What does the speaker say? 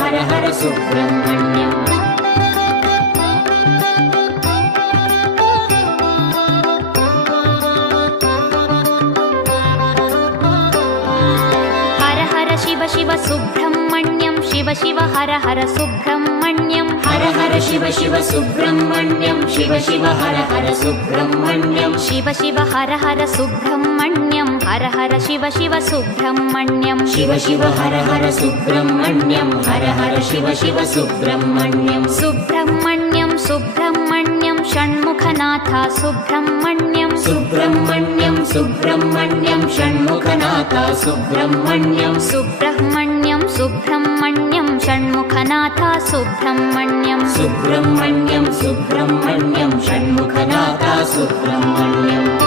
Har Har Subrahmanyam. Har Har Shiva Shiva Subrahmanyam Shiva Shiva Har Har Subrahmanyam. Har Har Shiva Shiva Subrahmanyam Shiva Shiva Har Har Subrahmanyam. Shiva Shiva Har Har Subrahmanyam Har Har Shiva Shiva Subrahmanyam. Shiva Shiva Har Har Subrahmanyam Har Har Shiva Shiva Subrahmanyam. Subrahmanyam Subrahmanyam Shanmukhanath Subrahmanyam. Subrahmanyam Subrahmanyam Shanmukhanath Subrahmanyam. Subrahmanyam Subrahmanyam Shanmukhanath Subrahmanyam. Subrahmanyam Subrahmanyam Shanmukhanath Subrahmanyam.